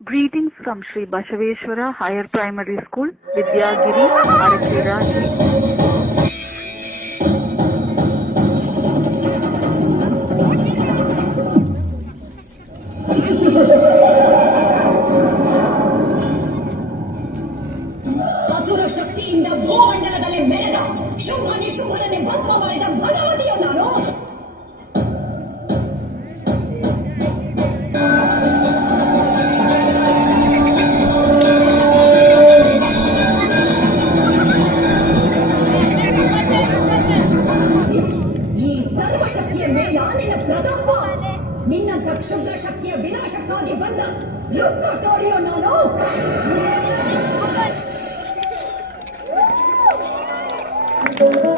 Greetings from Sri Basaveshwara Higher Primary School, Vidyagiri, Arakira. ಹಸುರ ಶಕ್ತಿಯಿಂದ ಭೂಮಂಡಲದಲ್ಲಿ ಮೆರೆದ ಶುಂಭ ನಿಶುಂಭರನ್ನೇ ಭಸ್ಮ ಮಾಡಿದ ಭಗವತಿಯು ನಾನು. ಈ ಸರ್ವಶಕ್ತಿಯ ಮೇಲ ನಿನ್ನ ಪ್ರತಾಪ, ನಿನ್ನಂತ ಕ್ಷುದ್ರ ಶಕ್ತಿಯ ವಿನಾಶಕ್ಕಾಗಿ ಬಂದ ರುದ್ರ ತೋರಿಯೋ ನಾನು. Thank you.